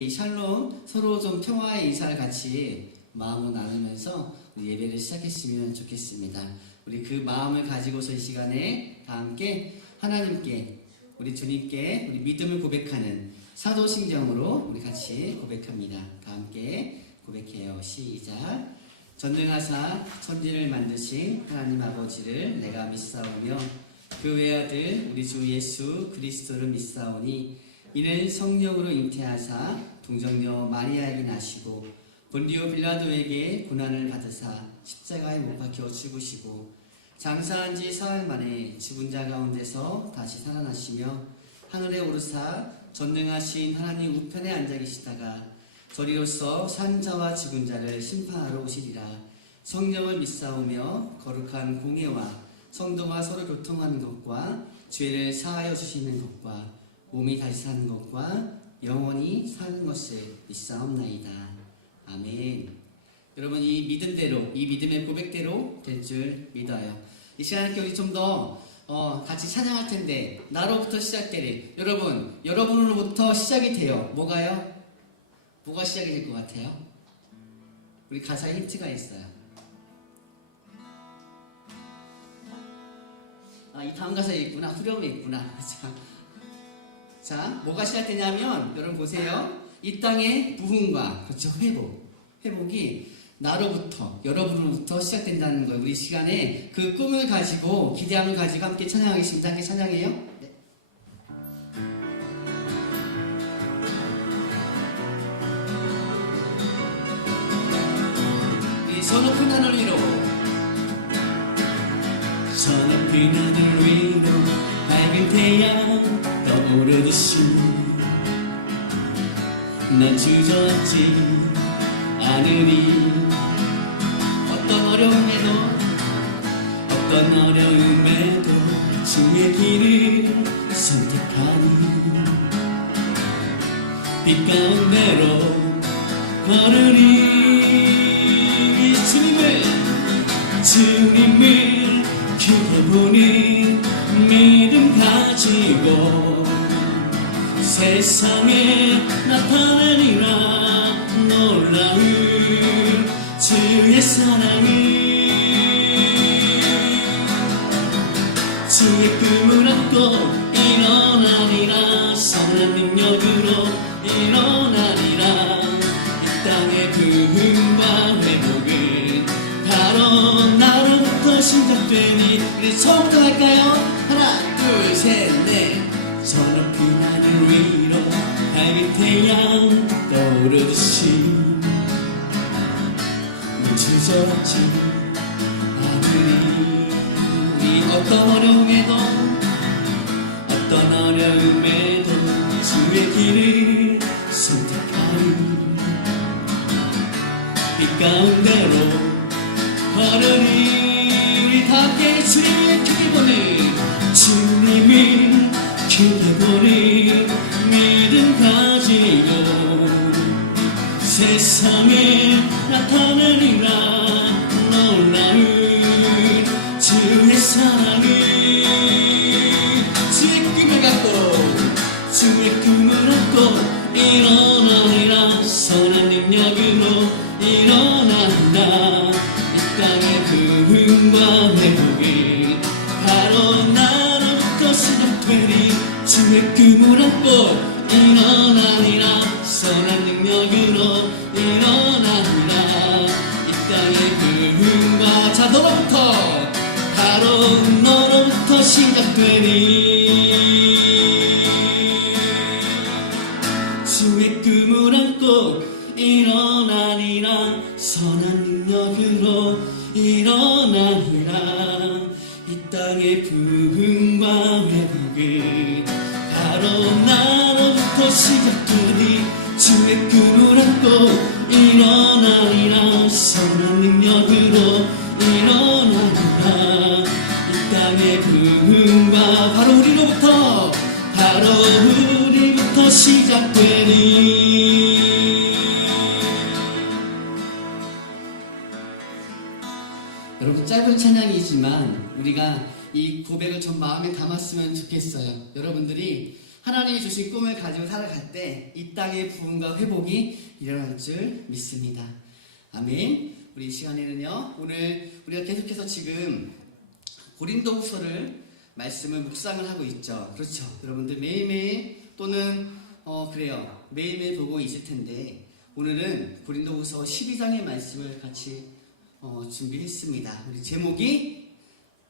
이 샬롬, 서로 좀 평화의 인사를 같이 마음을 나누면서 예배를 시작했으면 좋겠습니다. 우리 그 마음을 가지고서 이 시간에 다 함께 하나님께, 우리 주님께 우리 믿음을 고백하는 사도신경으로 우리 같이 고백합니다. 다 함께 고백해요. 시작. 전능하사 천지를 만드신 하나님 아버지를 내가 믿사오며 그 외아들 우리 주 예수 그리스도를 믿사오니 이는 성령으로 잉태하사 동정녀 마리아에게 나시고 본디오 빌라도에게 고난을 받으사 십자가에 못 박혀 죽으시고 장사한 지 사흘 만에 죽은 자 가운데서 다시 살아나시며 하늘에 오르사 전능하신 하나님 우편에 앉아 계시다가 저리로서 산 자와 죽은 자를 심판하러 오시리라. 성령을 믿사오며 거룩한 공예와 성도와 서로 교통하는 것과 죄를 사하여 주시는 것과 몸이 다시 사는 것과 영원히 사는 것을 믿사옵나이다. 아멘. 여러분, 이 믿음대로, 이 믿음의 고백대로 될 줄 믿어요. 이 시간에 우리 좀 더 같이 찬양할 텐데 나로부터 시작되리. 여러분으로부터 시작이 돼요. 뭐가요? 뭐가 시작이 될 것 같아요? 우리 가사에 힌트가 있어요. 이 다음 가사에 있구나. 후렴에 있구나. 자, 뭐가 시작되냐면 여러분 보세요. 이 땅의 부흥과 그렇죠, 회복이 나로부터, 여러분으로부터 시작된다는 거예요. 우리 시간에 그 꿈을 가지고 기대함을 가지고 함께 찬양하겠습니다. 함께 찬양해요. 네. 우리 저 높은 하늘 위로, 저 높은 하늘 위로 밝은 태양 떠오르듯이 난 주저앉지 않으리. 어떤 어려움에도 주의 길을 선택하니 빛 가운데로 걸으리. 주님을 기대보니 믿음 가지고 세상에 나타내리라. 놀라운 주의 사랑이 주의 꿈을 안고 일어나리라. 선한 능력으로 일어나리라. 이 땅의 부흥과 회복은 바로 나로부터 시작되니. 우리 처음부터 갈까요? 하나 둘 셋 넷. 저 높은 하늘 위로 밝은 태양 떠오르듯이 주저앉지 않으리. 우리 어떤 어려움에도 주의 길을 선택하리. 빛 가운데로 걸으리. 우리 다 함께 주님을 크게 보니 믿음 가지고 세상에 나타내리라. 놀라운 주의 사랑이 주의 꿈을 안고 일어나리라. 선한 능력으로 일어난다. 이 땅의 부흥과 회복이 바로 나로부터 시작되리. 주의 꿈을 안고 일어나리라. 선한 능력으로 일어나리라. 이 땅의 부흥과 자 너로부터 바로 너로부터 시작되리. 주의 꿈을 안고 일어나리라. 선한 능력으로 일어나리라. 이 땅의 부흥과 회복은 바로 나로부터 시작되리. 주의 꿈을 안고 일어나리라. 선한 능력으로 일어나리라. 이 땅의 부흥과 바로 우리부터 시작되니. 여러분, 짧은 찬양이지만 우리가 이 고백을 전 마음에 담았으면 좋겠어요. 여러분들이 하나님이 주신 꿈을 가지고 살아갈 때 이 땅의 부흥과 회복이 일어날 줄 믿습니다. 아멘. 우리 이 시간에는요, 오늘 우리가 계속해서 지금 고린도후서를 말씀을 묵상을 하고 있죠. 그렇죠. 여러분들 매일매일 또는 그래요. 매일매일 보고 있을 텐데 오늘은 고린도후서 12장의 말씀을 같이 준비했습니다. 우리 제목이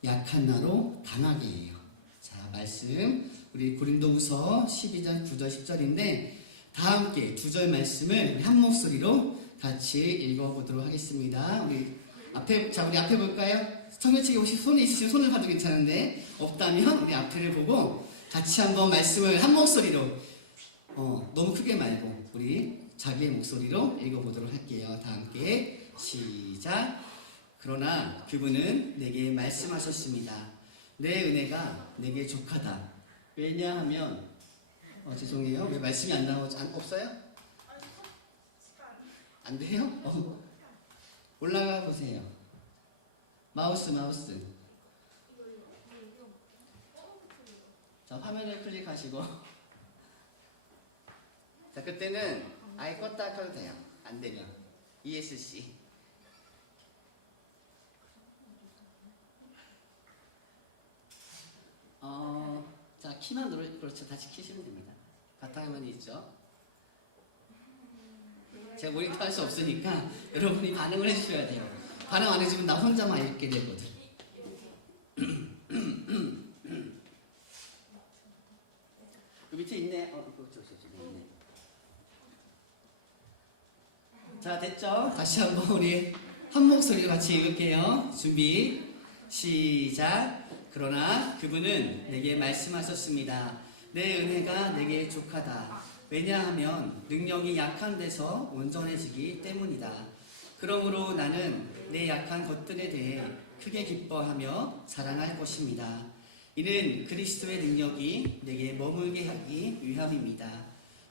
약한 나로 강하게예요. 자, 말씀 우리 고린도후서 12장 9절 10절인데 다 함께 2절 말씀을 한 목소리로 같이 읽어보도록 하겠습니다. 우리 앞에 볼까요? 성경책에 혹시 손이 있으시면 손을 봐도 괜찮은데 없다면 우리 앞에를 보고 같이 한번 말씀을 한 목소리로 너무 크게 말고 우리 자기의 목소리로 읽어보도록 할게요. 다 함께 시작. 그러나 그분은 내게 말씀하셨습니다. 내 은혜가 내게 족하다. 왜냐하면 죄송해요. 왜 말씀이 안 나오지? 없어요? 안 돼요? 올라가 보세요. 마우스. 자, 화면을 클릭하시고 자, 그때는 아예 껐다 켜도 돼요. 안 되면 ESC. 자, 키만 그렇죠. 다시 키시면 됩니다. 바탕화면이 있죠. 제가 모니터 할 수 없으니까 여러분이 반응을 해주셔야 돼요. 반응 안 해주면 나 혼자만 읽게 되거든. 그 밑에 있네. 있네. 자, 됐죠? 다시 한번 우리 한 목소리로 같이 읽을게요. 준비, 시작. 그러나 그분은 내게 말씀하셨습니다. 내 은혜가 내게 족하다. 왜냐하면 능력이 약한 데서 온전해지기 때문이다. 그러므로 나는 내 약한 것들에 대해 크게 기뻐하며 자랑할 것입니다. 이는 그리스도의 능력이 내게 머물게 하기 위함입니다.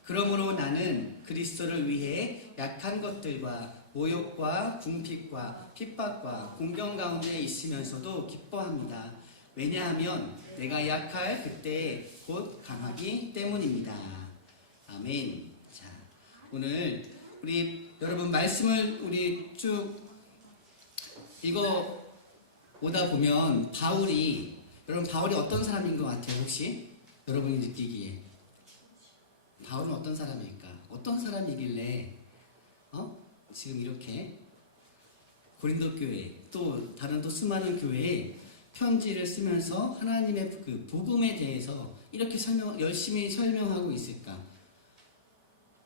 그러므로 나는 그리스도를 위해 약한 것들과 모욕과 궁핍과 핍박과 공경 가운데 있으면서도 기뻐합니다. 왜냐하면 내가 약할 그때 곧 강하기 때문입니다. 아멘. 자, 오늘 우리 여러분 말씀을 우리 쭉 읽어 오다 보면 바울이 어떤 사람인 것 같아요? 혹시 여러분이 느끼기에 바울은 어떤 사람일까? 어떤 사람이길래 지금 이렇게 고린도 교회 또 다른 또 수많은 교회에 편지를 쓰면서 하나님의 그 복음에 대해서 이렇게 열심히 설명하고 있을까?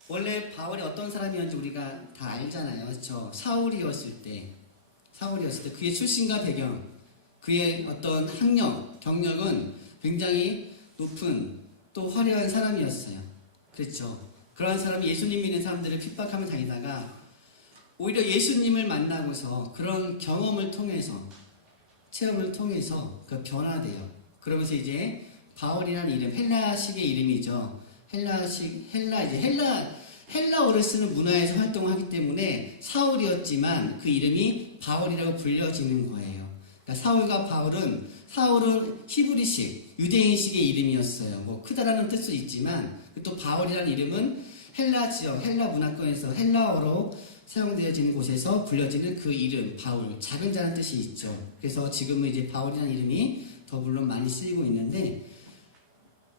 원래 바울이 어떤 사람이었는지 우리가 다 알잖아요. 그렇죠? 사울이었을 때 그의 출신과 배경, 그의 어떤 학력, 경력은 굉장히 높은 또 화려한 사람이었어요. 그렇죠? 그러한 사람이 예수님 믿는 사람들을 핍박하며 다니다가 오히려 예수님을 만나고서 그런 경험을 통해서 체험을 통해서 그 변화돼요. 그러면서 이제 바울이라는 이름, 헬라식의 이름이죠. 헬라어를 쓰는 문화에서 활동하기 때문에 사울이었지만 그 이름이 바울이라고 불려지는 거예요. 그러니까 사울과 사울은 히브리식, 유대인식의 이름이었어요. 뭐 크다라는 뜻도 있지만 또 바울이라는 이름은 헬라 지역, 헬라 문화권에서 헬라어로 사용되어지는 곳에서 불려지는 그 이름, 바울, 작은 자라는 뜻이 있죠. 그래서 지금은 이제 바울이라는 이름이 더 물론 많이 쓰이고 있는데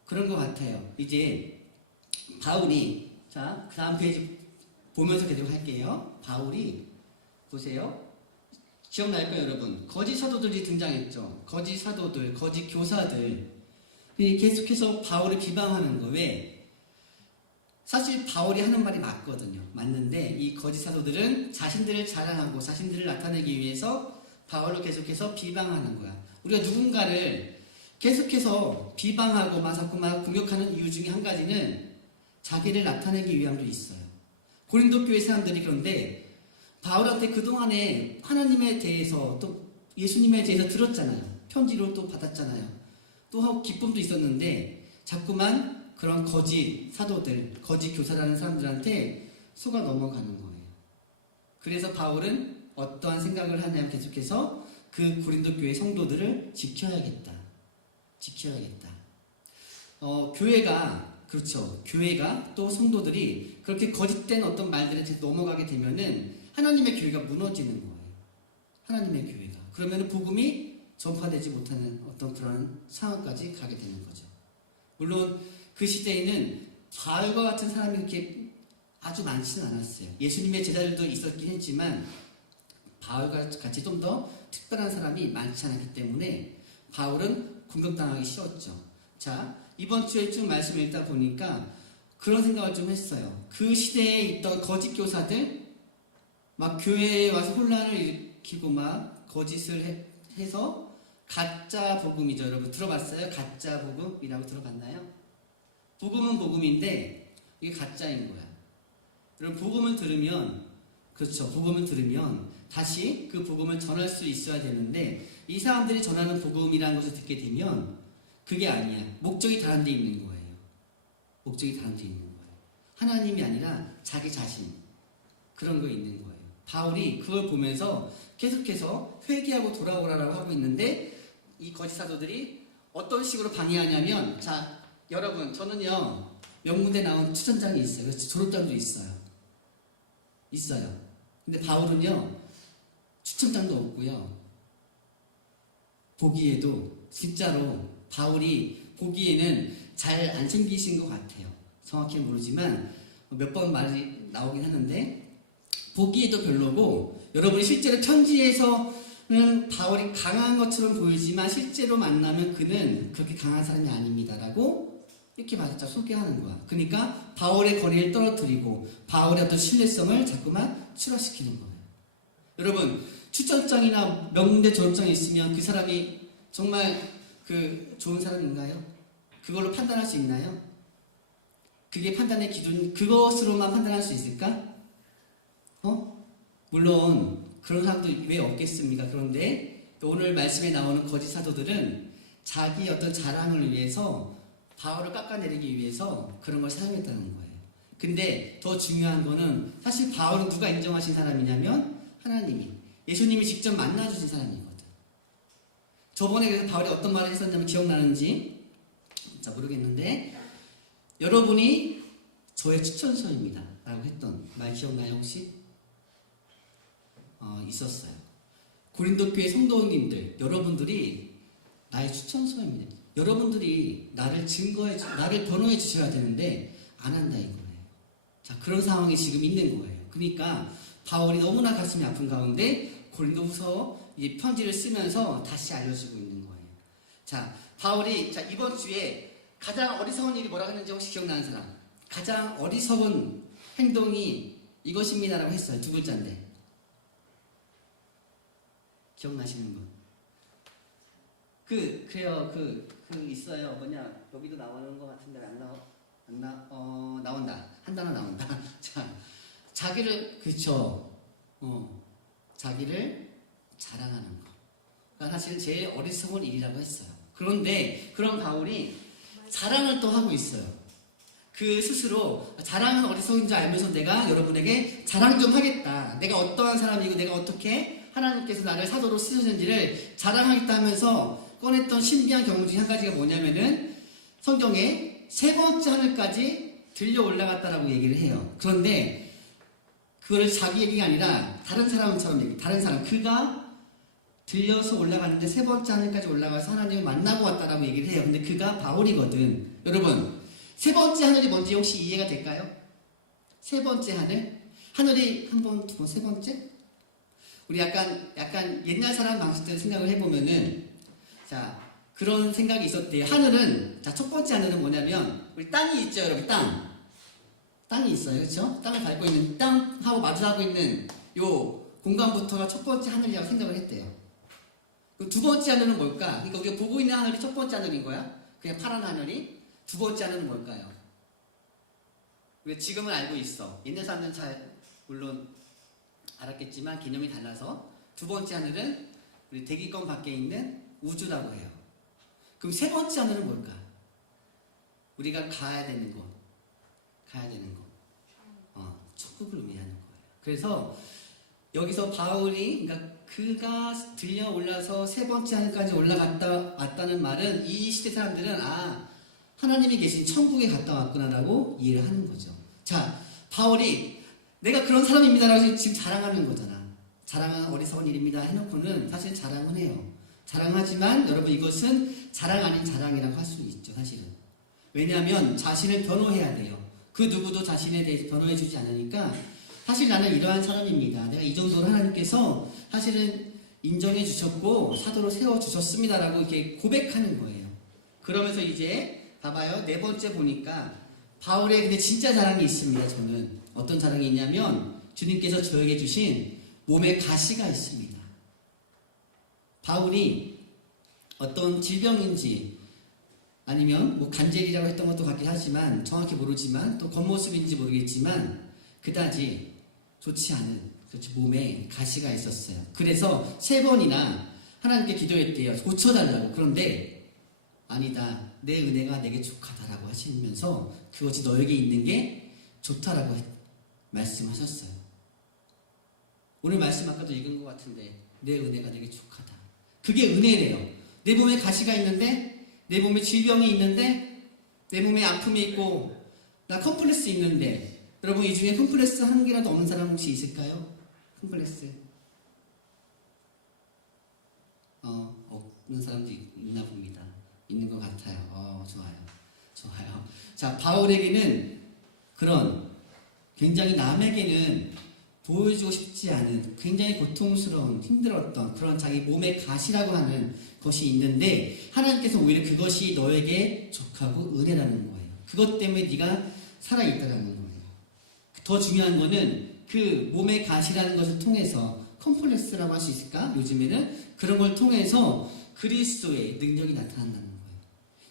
그런 것 같아요. 이제 바울이, 자, 그 다음 페이지 보면서 계속 할게요. 바울이, 보세요. 기억날 거예요, 여러분. 거짓 사도들이 등장했죠. 거짓 사도들, 거짓 교사들. 계속해서 바울을 비방하는 거. 왜? 사실 바울이 하는 말이 맞거든요. 맞는데 이 거짓 사도들은 자신들을 자랑하고 자신들을 나타내기 위해서 바울로 계속해서 비방하는 거야. 우리가 누군가를 계속해서 비방하고 자꾸 공격하는 이유 중에 한 가지는 자기를 나타내기 위함도 있어요. 고린도 교회 사람들이 그런데 바울한테 그동안에 하나님에 대해서 또 예수님에 대해서 들었잖아요. 편지로 또 받았잖아요. 또 하고 기쁨도 있었는데 자꾸만 그런 거짓 사도들, 거짓 교사라는 사람들한테 속아 넘어가는 거예요. 그래서 바울은 어떠한 생각을 하냐면 계속해서 그 고린도 교회 성도들을 지켜야겠다. 교회가 그렇죠. 교회가 또 성도들이 그렇게 거짓된 어떤 말들에 넘어가게 되면은 하나님의 교회가 무너지는 거예요. 하나님의 교회가. 그러면은 복음이 전파되지 못하는 어떤 그런 상황까지 가게 되는 거죠. 물론 그 시대에는 바울과 같은 사람이 그렇게 아주 많지는 않았어요. 예수님의 제자들도 있었긴 했지만 바울과 같이 좀 더 특별한 사람이 많지 않았기 때문에 바울은 공격당하기 쉬웠죠. 자, 이번 주에 쭉 말씀 읽다 보니까 그런 생각을 좀 했어요. 그 시대에 있던 거짓 교사들 막 교회에 와서 혼란을 일으키고 막 거짓을 해서 가짜 복음이죠. 여러분 들어봤어요? 가짜 복음이라고 들어봤나요? 복음은 복음인데 이게 가짜인 거야. 여러분 복음을 들으면 그렇죠. 복음을 들으면 다시 그 복음을 전할 수 있어야 되는데 이 사람들이 전하는 복음이라는 것을 듣게 되면 그게 아니야. 목적이 다른 데 있는 거예요. 목적이 다른 데 있는 거예요. 하나님이 아니라 자기 자신 그런 거 있는 거예요. 바울이 그걸 보면서 계속해서 회개하고 돌아오라라고 하고 있는데 이 거짓 사도들이 어떤 식으로 방해하냐면 자 여러분 저는요 명문대 나온 추천장이 있어요. 그래서 졸업장도 있어요. 근데 바울은요 추천장도 없고요. 보기에도 진짜로 바울이 보기에는 잘 안 생기신 것 같아요. 정확히는 모르지만 몇 번 말이 나오긴 하는데 보기에도 별로고 여러분이 실제로 편지에서는 바울이 강한 것처럼 보이지만 실제로 만나면 그는 그렇게 강한 사람이 아닙니다라고 이렇게 맞아 소개하는 거야. 그러니까 바울의 권위를 떨어뜨리고 바울의 어떤 신뢰성을 자꾸만 추락시키는 거예요. 여러분 추천장이나 명문대 졸업장이 있으면 그 사람이 정말 그 좋은 사람인가요? 그걸로 판단할 수 있나요? 그게 판단의 기준 그것으로만 판단할 수 있을까? 물론 그런 사람도 왜 없겠습니까? 그런데 오늘 말씀에 나오는 거짓 사도들은 자기 어떤 자랑을 위해서 바울을 깎아내리기 위해서 그런 걸 사용했다는 거예요. 근데 더 중요한 거는 사실 바울은 누가 인정하신 사람이냐면 하나님이 예수님이 직접 만나주신 사람이거든. 저번에 그래서 바울이 어떤 말을 했었냐면 기억나는지 자 모르겠는데 여러분이 저의 추천서입니다 라고 했던 말 기억나요 혹시? 있었어요. 고린도 교회 성도님들 여러분들이 나의 추천서입니다. 여러분들이 나를 변호해 주셔야 되는데 안 한다 이거예요. 자 그런 상황이 지금 있는 거예요. 그러니까 바울이 너무나 가슴이 아픈 가운데 고린도후서 이 편지를 쓰면서 다시 알려주고 있는 거예요. 자 바울이 자 이번 주에 가장 어리석은 일이 뭐라고 했는지 혹시 기억나는 사람? 가장 어리석은 행동이 이것입니다라고 했어요. 두 글자인데 기억나시는 분? 그래요. 있어요. 뭐냐 여기도 나오는 것 같은데 나온다. 한 단어 나온다. 자 자기를 그쵸. 자기를 자랑하는 거. 그러니까 사실 제일 어리석은 일이라고 했어요. 그런데 그런 바울이 자랑을 또 하고 있어요. 그 스스로 자랑은 어리석은 줄 알면서 내가 여러분에게 자랑 좀 하겠다. 내가 어떠한 사람이고 내가 어떻게 하나님께서 나를 사도로 쓰셨는지를 자랑하겠다 하면서 꺼냈던 신비한 경우 중에 한 가지가 뭐냐면은 성경에 세 번째 하늘까지 들려 올라갔다라고 얘기를 해요. 그런데 그걸 자기 얘기가 아니라 다른 사람처럼 얘기. 다른 사람 그가 들려서 올라갔는데 세 번째 하늘까지 올라가서 하나님을 만나고 왔다라고 얘기를 해요. 근데 그가 바울이거든. 여러분 세 번째 하늘이 뭔지 혹시 이해가 될까요? 세 번째 하늘? 하늘이 한 번, 두 번, 세 번째? 우리 약간 옛날 사람 방식대로 생각을 해보면은 자 그런 생각이 있었대요. 하늘은 자 첫 번째 하늘은 뭐냐면 우리 땅이 있죠 여러분 땅이 있어요 그렇죠? 땅을 밟고 있는 땅하고 마주하고 있는 요 공간부터가 첫 번째 하늘이라고 생각을 했대요. 그 두 번째 하늘은 뭘까? 그러니까 우리가 보고 있는 하늘이 첫 번째 하늘인 거야. 그냥 파란 하늘이 두 번째 하늘은 뭘까요? 우리가 지금은 알고 있어. 옛날 사람들은 잘 물론 알았겠지만 개념이 달라서 두 번째 하늘은 우리 대기권 밖에 있는 우주라고 해요. 그럼 세 번째 하늘은 뭘까? 우리가 가야 되는 거. 천국을 의미하는 거예요. 그래서 여기서 바울이 그러니까 그가 들려 올라서 세 번째 하늘까지 왔다는 말은 이 시대 사람들은 하나님이 계신 천국에 갔다 왔구나라고 이해를 하는 거죠. 자, 바울이 내가 그런 사람입니다라고 지금 자랑하는 거잖아. 자랑은 어리석은 일입니다 해놓고는 사실 자랑은 해요. 자랑하지만 여러분 이것은 자랑 아닌 자랑이라고 할 수 있죠. 사실은. 왜냐하면 자신을 변호해야 돼요. 그 누구도 자신에 대해서 변호해 주지 않으니까 사실 나는 이러한 사람입니다. 내가 이 정도로 하나님께서 사실은 인정해 주셨고 사도로 세워 주셨습니다라고 이렇게 고백하는 거예요. 그러면서 이제 봐봐요. 네 번째 보니까 바울의 근데 진짜 자랑이 있습니다. 저는 어떤 자랑이 있냐면 주님께서 저에게 주신 몸에 가시가 있습니다. 바울이 어떤 질병인지 아니면 뭐 간질이라고 했던 것도 같긴 하지만 정확히 모르지만 또 겉모습인지 모르겠지만 그다지 좋지 않은 몸에 가시가 있었어요. 그래서 3번이나 하나님께 기도했대요. 고쳐달라고. 그런데 아니다. 내 은혜가 내게 족하다라고 하시면서 그것이 너에게 있는 게 좋다라고 말씀하셨어요. 오늘 말씀 아까도 읽은 것 같은데 내 은혜가 내게 족하다. 그게 은혜래요. 내 몸에 가시가 있는데 내 몸에 질병이 있는데 내 몸에 아픔이 있고 나 컴플렉스 있는데 여러분 이 중에 컴플렉스 한 개라도 없는 사람 혹시 있을까요? 컴플렉스 없는 사람도 있나 봅니다. 있는 것 같아요. 좋아요. 자, 바울에게는 그런 굉장히 남에게는 보여주고 싶지 않은 굉장히 고통스러운 힘들었던 그런 자기 몸의 가시라고 하는 것이 있는데 하나님께서 오히려 그것이 너에게 족하고 은혜라는 거예요. 그것 때문에 네가 살아있다는 거예요. 더 중요한 거는 그 몸의 가시라는 것을 통해서 컴플렉스라고 할 수 있을까? 요즘에는 그런 걸 통해서 그리스도의 능력이 나타난다는 거예요.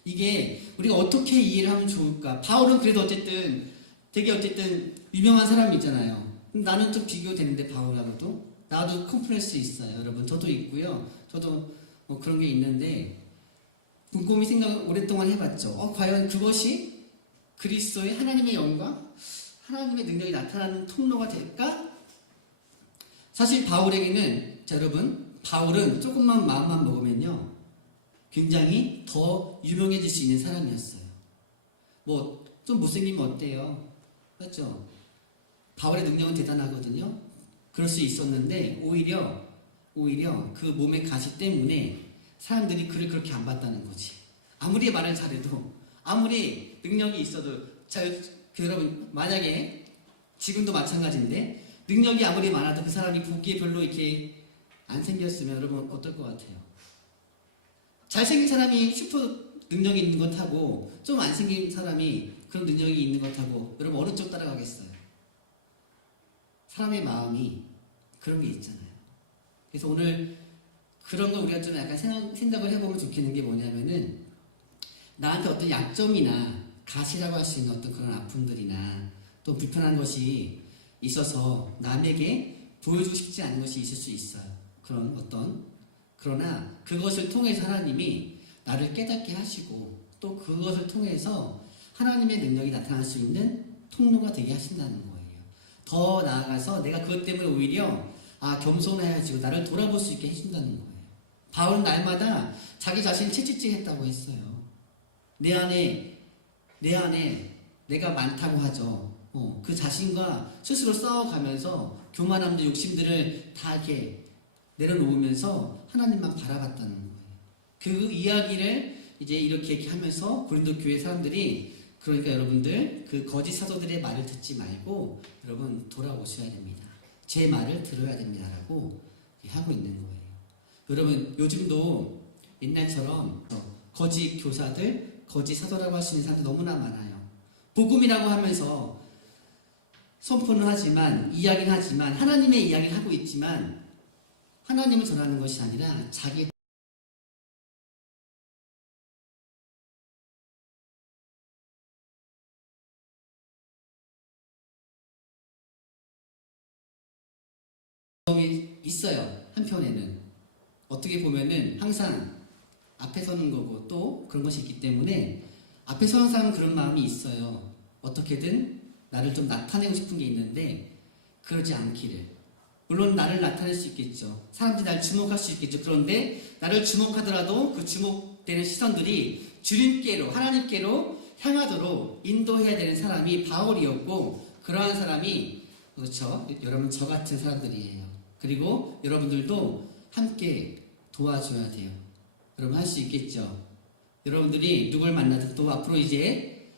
이게 우리가 어떻게 이해를 하면 좋을까? 바울은 그래도 어쨌든 되게 유명한 사람이 있잖아요. 나는 좀 비교되는데 바울하고도 나도 컴플렉스 있어요. 여러분 저도 있고요. 저도 뭐 그런 게 있는데 곰곰이 생각 오랫동안 해봤죠. 과연 그것이 그리스도의 하나님의 영광, 하나님의 능력이 나타나는 통로가 될까? 사실 바울에게는 자 여러분 바울은 조금만 마음만 먹으면요 굉장히 더 유명해질 수 있는 사람이었어요. 뭐 좀 못생기면 어때요? 맞죠? 바울의 능력은 대단하거든요. 그럴 수 있었는데 오히려 그 몸의 가시 때문에 사람들이 그를 그렇게 안 봤다는 거지. 아무리 말을 잘해도 아무리 능력이 있어도 여러분 만약에 지금도 마찬가지인데 능력이 아무리 많아도 그 사람이 보기에 별로 이렇게 안 생겼으면 여러분 어떨 것 같아요? 잘생긴 사람이 슈퍼 능력이 있는 것하고 좀 안 생긴 사람이 그런 능력이 있는 것하고 여러분 어느 쪽 따라가겠어요? 사람의 마음이 그런 게 있잖아요. 그래서 오늘 그런 걸 우리가 좀 약간 생각을 해보면 좋겠는 게 뭐냐면은 나한테 어떤 약점이나 가시라고 할 수 있는 어떤 그런 아픔들이나 또 불편한 것이 있어서 남에게 보여주고 싶지 않은 것이 있을 수 있어요. 그러나 그것을 통해서 하나님이 나를 깨닫게 하시고 또 그것을 통해서 하나님의 능력이 나타날 수 있는 통로가 되게 하신다는 거예요. 더 나아가서 내가 그것 때문에 오히려 겸손해야지 나를 돌아볼 수 있게 해준다는 거예요. 바울은 날마다 자기 자신 채찍질했다고 했어요. 내 안에 내가 많다고 하죠. 그 자신과 스스로 싸워가면서 교만함들 욕심들을 다 이렇게 내려놓으면서 하나님만 바라봤다는 거예요. 그 이야기를 이제 이렇게 하면서 고린도 교회 사람들이 그러니까 여러분들 그 거짓 사도들의 말을 듣지 말고 여러분 돌아오셔야 됩니다. 제 말을 들어야 됩니다라고 하고 있는 거예요. 여러분 요즘도 옛날처럼 거짓 교사들, 거짓 사도라고 할 수 있는 사람들 너무나 많아요. 복음이라고 하면서 선포는 하지만 이야기는 하지만 하나님의 이야기를 하고 있지만 하나님을 전하는 것이 아니라 자기 있어요. 한편에는 어떻게 보면은 항상 앞에 서는 거고 또 그런 것이 있기 때문에 앞에 서는 사람은 그런 마음이 있어요. 어떻게든 나를 좀 나타내고 싶은 게 있는데 그러지 않기를. 물론 나를 나타낼 수 있겠죠. 사람들이 나를 주목할 수 있겠죠. 그런데 나를 주목하더라도 그 주목되는 시선들이 주님께로 하나님께로 향하도록 인도해야 되는 사람이 바울이었고, 그러한 사람이, 그렇죠, 여러분 저 같은 사람들이에요. 그리고 여러분들도 함께 도와줘야 돼요. 여러분 할 수 있겠죠? 여러분들이 누굴 만나든 또 앞으로 이제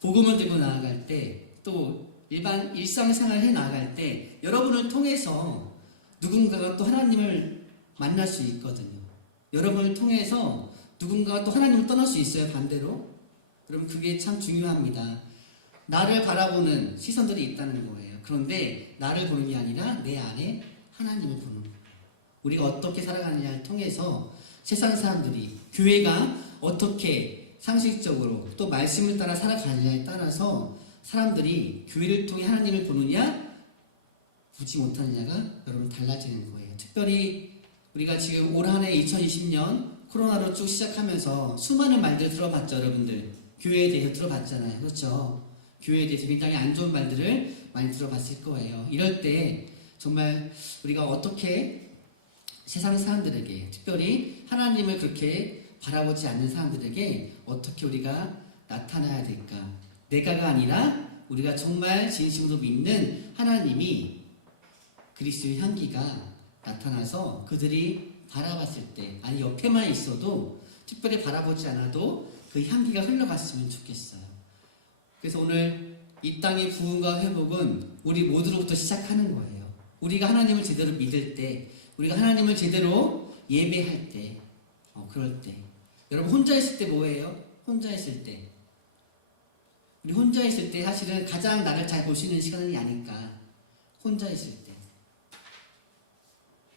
복음을 들고 나아갈 때, 또 일반 일상생활을 해 나아갈 때 여러분을 통해서 누군가가 또 하나님을 만날 수 있거든요. 여러분을 통해서 누군가가 또 하나님을 떠날 수 있어요. 반대로. 여러분 그게 참 중요합니다. 나를 바라보는 시선들이 있다는 거예요. 그런데 나를 보는 게 아니라 내 안에 하나님을 보는 거예요. 우리가 어떻게 살아가느냐를 통해서 세상 사람들이, 교회가 어떻게 상식적으로 또 말씀을 따라 살아가느냐에 따라서 사람들이 교회를 통해 하나님을 보느냐 보지 못하느냐가 여러분 달라지는 거예요. 특별히 우리가 지금 올 한 해 2020년 코로나로 쭉 시작하면서 수많은 말들 들어봤죠. 여러분들 교회에 대해서 들어봤잖아요. 그렇죠? 교회에 대해서 굉장히 안 좋은 말들을 많이 들어봤을 거예요. 이럴 때 정말 우리가 어떻게 세상 사람들에게, 특별히 하나님을 그렇게 바라보지 않는 사람들에게 어떻게 우리가 나타나야 될까? 내가가 아니라 우리가 정말 진심으로 믿는 하나님이 그리스도의 향기가 나타나서 그들이 바라봤을 때, 아니 옆에만 있어도 특별히 바라보지 않아도 그 향기가 흘러갔으면 좋겠어요. 그래서 오늘 이 땅의 부흥과 회복은 우리 모두로부터 시작하는 거예요. 우리가 하나님을 제대로 믿을 때, 우리가 하나님을 제대로 예배할 때, 그럴 때. 여러분 혼자 있을 때 뭐예요? 혼자 있을 때. 우리 혼자 있을 때 사실은 가장 나를 잘 볼 수 있는 시간이 아닐까. 혼자 있을 때.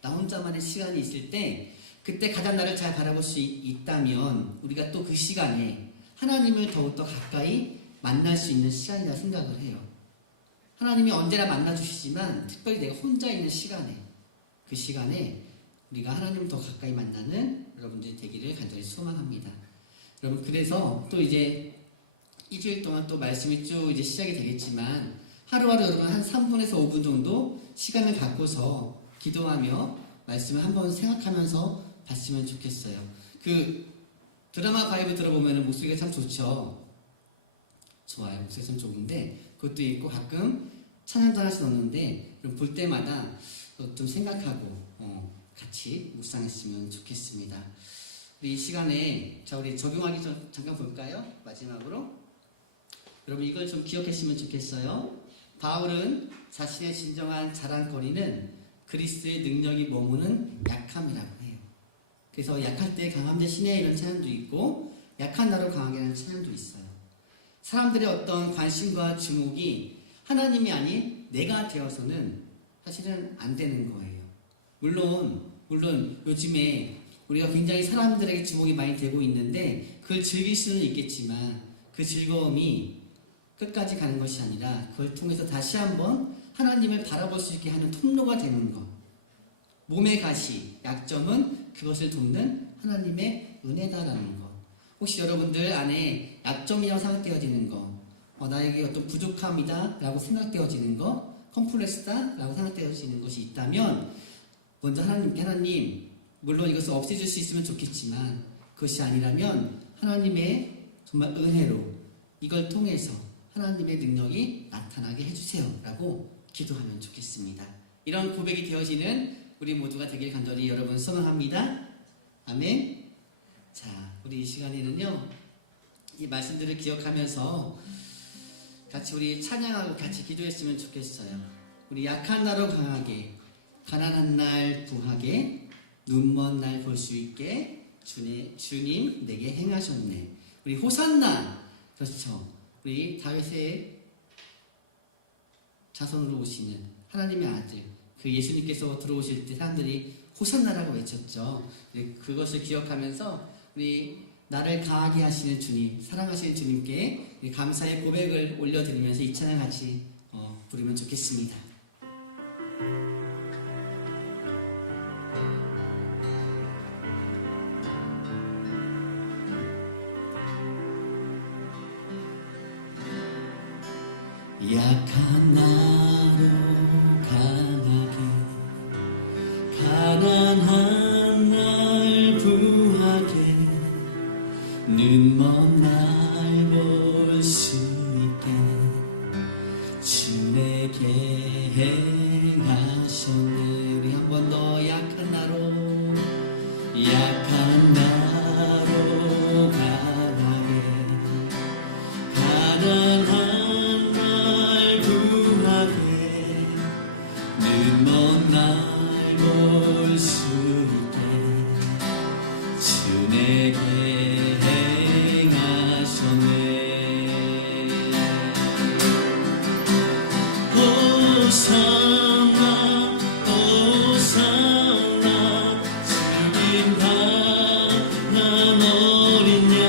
나 혼자만의 시간이 있을 때, 그때 가장 나를 잘 바라볼 수 있다면 우리가 또 그 시간에 하나님을 더욱더 가까이 만날 수 있는 시간이라 생각을 해요. 하나님이 언제나 만나주시지만 특별히 내가 혼자 있는 시간에, 그 시간에 우리가 하나님을 더 가까이 만나는 여러분들이 되기를 간절히 소망합니다. 여러분 그래서 또 이제 일주일 동안 또 말씀이 쭉 이제 시작이 되겠지만 하루하루 여러분 한 3분에서 5분 정도 시간을 갖고서 기도하며 말씀을 한번 생각하면서 봤으면 좋겠어요. 그 드라마 바이브 들어보면 목소리가 참 좋죠. 좋아요. 목소리 참 좋은데 그것도 있고 가끔 찬양도 하나씩 넣는데 볼 때마다 좀 생각하고 같이 묵상했으면 좋겠습니다. 우리 이 시간에 우리 적용하기 전 잠깐 볼까요? 마지막으로 여러분 이걸 좀 기억했으면 좋겠어요. 바울은 자신의 진정한 자랑거리는 그리스도의 능력이 머무는 약함이라고 해요. 그래서 약할 때 강함 대신에 이런 찬양도 있고 약한 나로 강하게 하는 찬양도 있어요. 사람들의 어떤 관심과 주목이 하나님이 아닌 내가 되어서는 사실은 안 되는 거예요. 물론 요즘에 우리가 굉장히 사람들에게 주목이 많이 되고 있는데 그걸 즐길 수는 있겠지만 그 즐거움이 끝까지 가는 것이 아니라 그걸 통해서 다시 한번 하나님을 바라볼 수 있게 하는 통로가 되는 것. 몸의 가시, 약점은 그것을 돕는 하나님의 은혜다라는 것. 혹시 여러분들 안에 약점이라고 생각되어지는 것, 나에게 어떤 부족함이다 라고 생각되어지는 것, 컴플렉스다 라고 생각되어지는 것이 있다면 먼저 하나님, 물론 이것을 없애줄 수 있으면 좋겠지만 그것이 아니라면 하나님의 정말 은혜로 이걸 통해서 하나님의 능력이 나타나게 해주세요 라고 기도하면 좋겠습니다. 이런 고백이 되어지는 우리 모두가 되길 간절히 여러분 소망합니다. 아멘. 자, 우리 이 시간에는요 이 말씀들을 기억하면서 같이 우리 찬양하고 같이 기도했으면 좋겠어요. 우리 약한 나로 강하게, 가난한 날 부하게, 눈먼 날 볼 수 있게 주님 내게 행하셨네. 우리 호산나, 그렇죠. 우리 다윗의 자손으로 오시는 하나님의 아들, 그 예수님께서 들어오실 때 사람들이 호산나라고 외쳤죠. 그것을 기억하면서 우리 나를 강하게 하시는 주님, 사랑하시는 주님께 감사의 고백을 올려드리면서 이 찬양 같이 부르면 좋겠습니다. 약한 나로 강하게, 가난한 날 부하게, 눈먼 날 먼 날 볼 수 있게 주 내게 행하셨네. 호산나 호산나 주님 강한 어린 양.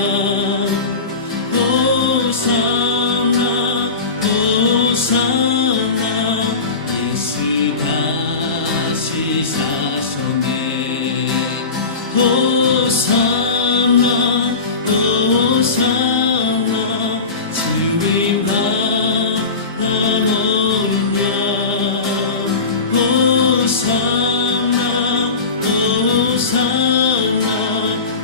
호산나 호산나 예수 다시 사셨네. 호산나 호산나 주님 강한 어린 양. 호산나 호산나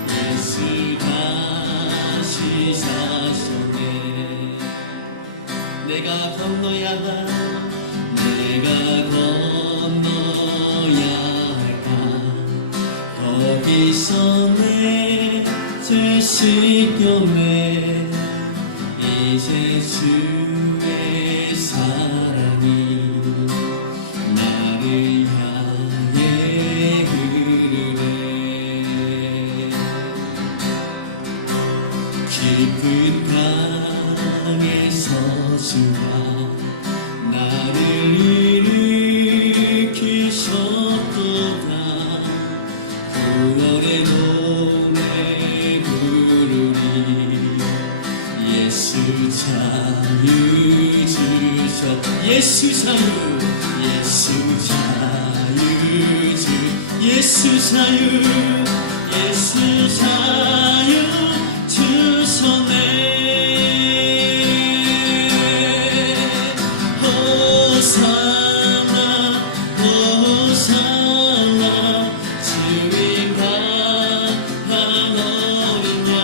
예수 다시 사셨네. 내가 건너야 할까 거기서 내 죄 씻겼네. 이제 주의 사랑이 나를 향해 흐르네. 깊은 강에서 주가 나를 일으키셨도다. 구원의 노래 부르리. 예수 자유 주셨. 예수 자유 예수 자유 주. 예수 자유 예수 자유 주셨네. 호산나 호산나 주님 강한 어린 양.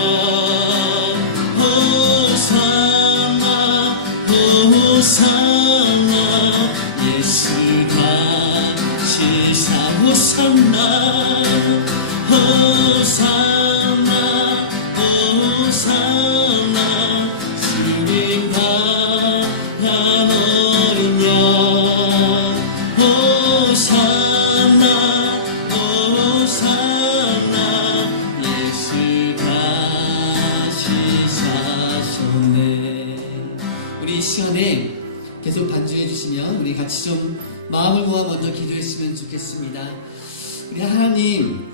호산나 호산나 예수 다시 사. 호산나 호산나 호산나 주님 강한 어린 양. 호산나 호산나 예수 다시 사셨네. 우리 이 시간에 계속 반주해 주시면 우리 같이 좀 마음을 모아 먼저 기도했으면 좋겠습니다. 우리 하나님,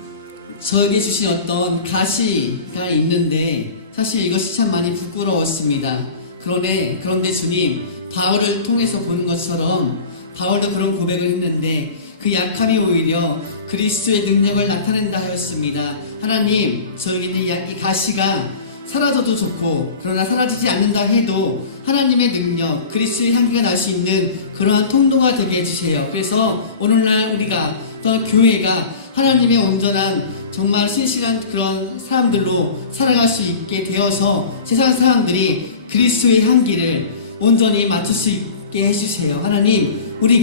저에게 주신 어떤 가시가 있는데 사실 이것이 참 많이 부끄러웠습니다. 그런데 주님, 바울을 통해서 보는 것처럼 바울도 그런 고백을 했는데 그 약함이 오히려 그리스도의 능력을 나타낸다 하였습니다. 하나님, 저에게 있는 이 가시가 사라져도 좋고 그러나 사라지지 않는다 해도 하나님의 능력, 그리스도의 향기가 날 수 있는 그러한 통로가 되게 해주세요. 그래서 오늘날 우리가 또 교회가 하나님의 온전한 정말 신실한 그런 사람들로 살아갈 수 있게 되어서 세상 사람들이 그리스도의 향기를 온전히 맡을 수 있게 해주세요. 하나님, 우리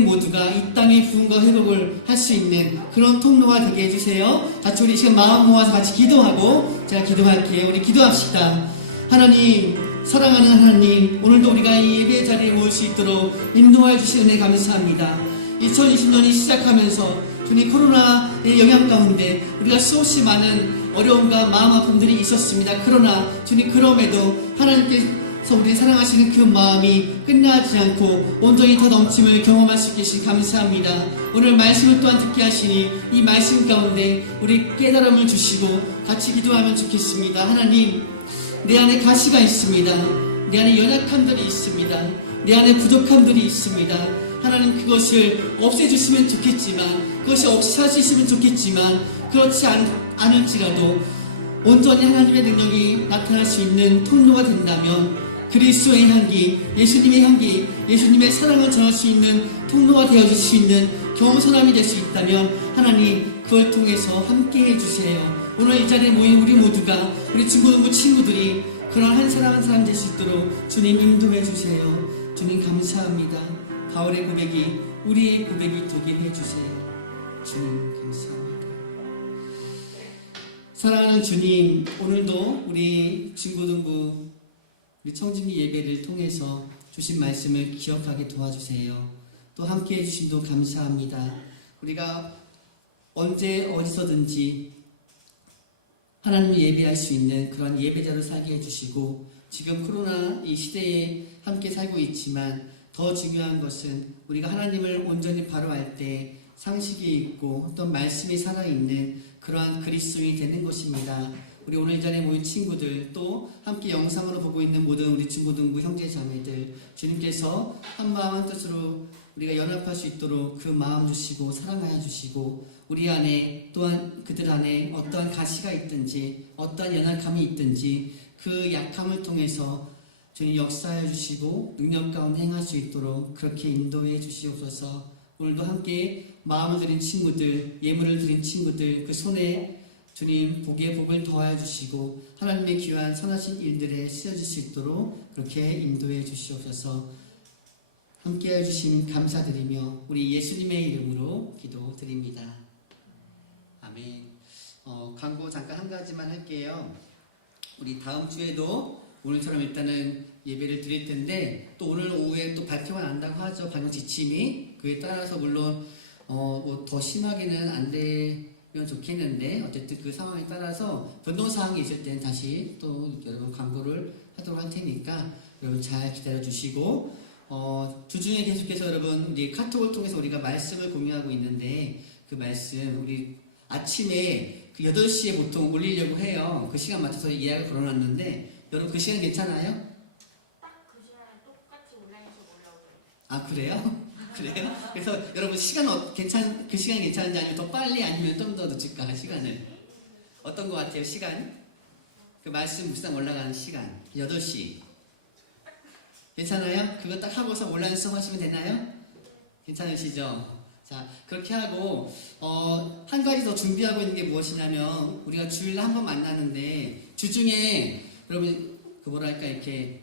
모두가 이 땅의 부흥과 회복을 할 수 있는 그런 통로가 되게 해주세요. 같이 우리 지금 마음 모아서 같이 기도하고 제가 기도할게요. 우리 기도합시다. 하나님, 사랑하는 하나님, 오늘도 우리가 이 예배 자리에 모일 수 있도록 인도하여 주신 은혜 감사합니다. 2020년이 시작하면서 주님, 코로나의 영향 가운데 우리가 수없이 많은 어려움과 마음 아픔들이 있었습니다. 그러나 주님, 그럼에도 하나님께서 우리 사랑하시는 그 마음이 끝나지 않고 온전히 더 넘침을 경험할 수 있게 감사합니다. 오늘 말씀을 또한 듣게 하시니 이 말씀 가운데 우리 깨달음을 주시고 같이 기도하면 좋겠습니다. 하나님, 내 안에 가시가 있습니다. 내 안에 연약함들이 있습니다. 내 안에 부족함들이 있습니다. 하나님, 그것을 없애주시면 좋겠지만, 그것이 없이 하시면 좋겠지만, 그렇지 않을지라도 온전히 하나님의 능력이 나타날 수 있는 통로가 된다면 그리스도의 향기, 예수님의 향기, 예수님의 사랑을 전할 수 있는 통로가 되어줄 수 있는 겸손함이 될 수 있다면 하나님, 그걸 통해서 함께 해주세요. 오늘 이 자리에 모인 우리 모두가, 우리 중고등부 친구들이 그런 한 사람 한 사람 될 수 있도록 주님 인도해 주세요. 주님 감사합니다. 바울의 고백이 우리의 고백이 되게 해주세요. 주님 감사합니다. 사랑하는 주님, 오늘도 우리 중고등부 우리 청진기 예배를 통해서 주신 말씀을 기억하게 도와주세요. 또 함께 해주심도 감사합니다. 우리가 언제 어디서든지 하나님을 예배할 수 있는 그런 예배자로 살게 해주시고, 지금 코로나 이 시대에 함께 살고 있지만 더 중요한 것은 우리가 하나님을 온전히 바로할 때 상식이 있고 어떤 말씀이 살아있는 그러한 그리스도인이 되는 것입니다. 우리 오늘 이 자리에 모인 친구들, 또 함께 영상으로 보고 있는 모든 우리 중고등부 형제 자매들, 주님께서 한 마음 한 뜻으로 우리가 연합할 수 있도록 그 마음 주시고 사랑하여 주시고, 우리 안에 또한 그들 안에 어떠한 가시가 있든지 어떠한 연약함이 있든지 그 약함을 통해서 주님 역사해 주시고 능력 가운데 행할 수 있도록 그렇게 인도해 주시옵소서. 오늘도 함께 마음을 드린 친구들, 예물을 드린 친구들, 그 손에 주님 복에 복을 더하여 주시고 하나님의 귀한 선하신 일들에 쓰여질 수 있도록 그렇게 인도해 주시옵소서. 함께해 주신 감사드리며 우리 예수님의 이름으로 기도드립니다. 아멘. 광고 잠깐 한 가지만 할게요. 우리 다음 주에도 오늘처럼 일단은 예배를 드릴 텐데, 또 오늘 오후에 또 발표가 난다고 하죠. 방역 지침이. 그에 따라서 물론 뭐 더 심하게는 안 되면 좋겠는데, 어쨌든 그 상황에 따라서 변동 사항이 있을 때는 다시 또 여러분 광고를 하도록 할 테니까 여러분 잘 기다려 주시고, 주중에 계속해서 여러분 우리 카톡을 통해서 우리가 말씀을 공유하고 있는데, 그 말씀 우리 아침에 그 8시에 보통 올리려고 해요. 그 시간 맞춰서 예약을 걸어놨는데, 여러분 그 시간 괜찮아요? 딱 그 시간에 똑같이 온라인에서 올라오고요. 아, 그래요? 그래요? 그래서 여러분 시간 그 시간이 괜찮은지, 아니면 더 빨리, 아니면 좀 더 늦출까 시간을? 어떤 것 같아요, 시간? 그 말씀 묵상 올라가는 시간 8시 괜찮아요? 그거 딱 하고서 온라인 수업하시면 되나요? 괜찮으시죠? 자, 그렇게 하고 한 가지 더 준비하고 있는 게 무엇이냐면, 우리가 주일날 한 번 만나는데 주중에 여러분 그 뭐랄까 이렇게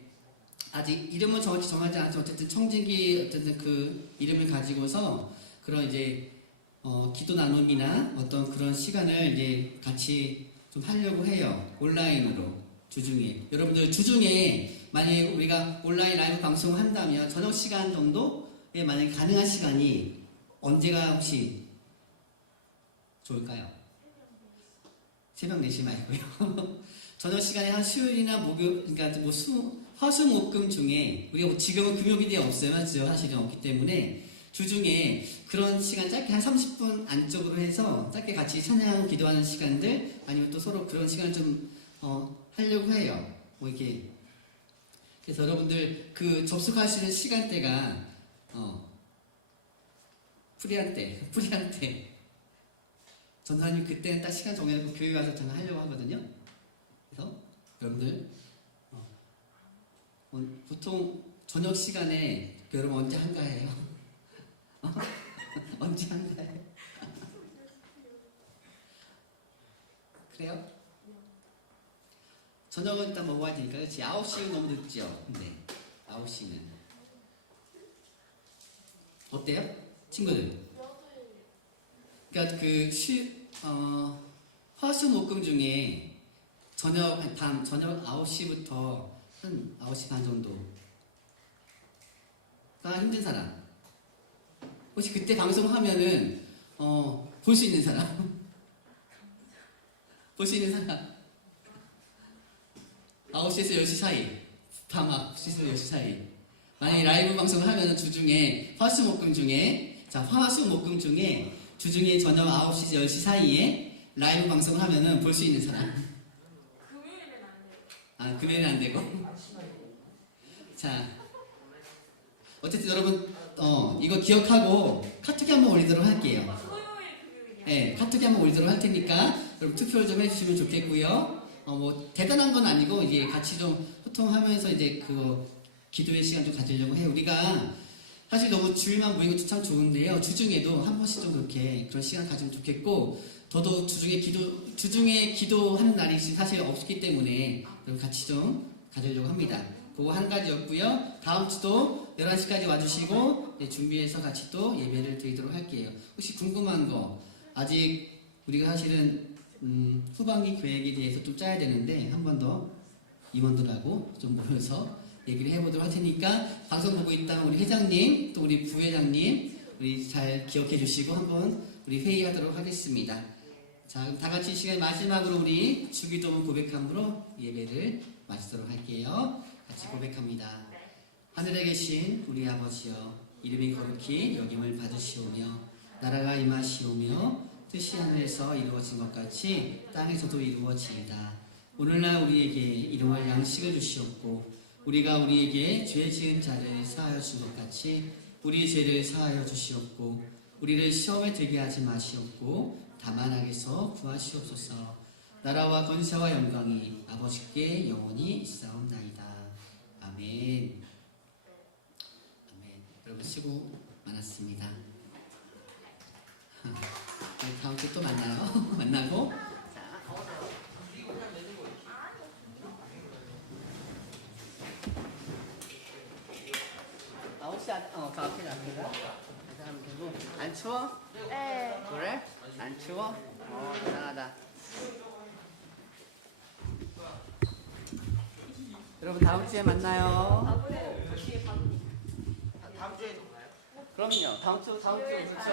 아직 이름은 정확히 정하지 않죠. 어쨌든 청진기 어쨌든 그 이름을 가지고서 그런 이제 기도 나눔이나 어떤 그런 시간을 이제 같이 좀 하려고 해요. 온라인으로 주중에. 여러분들 주중에 만약에 우리가 온라인 라이브 방송을 한다면 저녁 시간 정도에 만약에 가능한 시간이 언제가 혹시 좋을까요? 새벽 4시 말고요. 저녁 시간에 한 수요일이나 목요일, 그러니까 뭐 화수 목금 중에, 우리가 뭐 지금은 금요일이 없어요. 사실은 없기 때문에 주중에 그런 시간 짧게 한 30분 안쪽으로 해서 짧게 같이 찬양 기도하는 시간들, 아니면 또 서로 그런 시간을 좀 하려고 해요. 뭐 이렇게. 그래서 여러분들 그 접속하시는 시간대가 프리한 때. 전사님 그때는 딱 시간 정해놓고 교회 와서 저는 하려고 하거든요. 그래서 여러분들 보통 저녁 시간에 여러분 언제 한가해요? 언제 한가해요? 그래요? 저녁은 일단 먹어야 되니까, 그렇지? 9시는 너무 늦죠? 네, 9시는 어때요? 친구들? 그러니까 화수목금 중에 저녁 9시부터 한 9시 반 정도가 힘든 사람, 혹시 그때 방송하면은 볼 수 있는 사람? 볼 수 있는 사람? 9시에서 10시 사이, 밤 9시에서 10시 사이. 만약에 라이브 방송을 하면은 주중에 화수목금 중에 주중에 저녁 9시에서 10시 사이에 라이브 방송을 하면은 볼 수 있는 사람. 금요일은 안 돼요. 아, 금요일은 안 되고. 자, 어쨌든 여러분 이거 기억하고 카톡에 한번 올리도록 할게요. 토요일, 금요일이요. 네, 카톡에 한번 올리도록 할 테니까 여러분 투표를 좀 해주시면 좋겠고요. 뭐 대단한 건 아니고 이제 같이 좀 소통하면서 이제 그 기도의 시간 좀 가지려고 해요. 우리가 사실 너무 주일만 모이는 것도 참 좋은데요. 주중에도 한 번씩 좀 그렇게 그런 시간 가지면 좋겠고, 더더욱 주중에 기도하는 날이 사실 없기 때문에 여러분 같이 좀 가지려고 합니다. 그거 한 가지였고요. 다음 주도 11시까지 와주시고 준비해서 같이 또 예배를 드리도록 할게요. 혹시 궁금한 거, 아직 우리가 사실은 후반기 계획에 대해서 좀 짜야 되는데, 한 번 더 임원들하고 좀 모여서 얘기를 해보도록 할 테니까 방송 보고 있다면 우리 회장님 또 우리 부회장님 우리 잘 기억해 주시고 한번 우리 회의하도록 하겠습니다. 자, 그럼 다 같이 이 시간 마지막으로 우리 주기도문 고백함으로 예배를 마치도록 할게요. 같이 고백합니다. 하늘에 계신 우리 아버지여, 이름이 거룩히 여김을 받으시오며 나라가 임하시오며 뜻이 하늘에서 이루어진 것 같이 땅에서도 이루어지이다. 오늘날 우리에게 일용할 양식을 주시옵고 우리가 우리에게 죄 지은 자를 사하여 준 것 같이 우리 죄를 사하여 주시옵고 우리를 시험에 들게 하지 마시옵고 다만 악에서 구하시옵소서. 나라와 권세와 영광이 아버지께 영원히 있사옵나이다. 아멘. 아멘. 여러분 수고 많았습니다. 다음 주에 또 만나요. 만나고. 혹시 그 앞에 놔둬라. 그 사람 되고. 안 추워? 네. 그래? 안 추워? 대단하다. 여러분 다음 주에 만나요. 뒤에 밥. 다음 주에 don가요? 그럼요. 다음 주 그렇죠.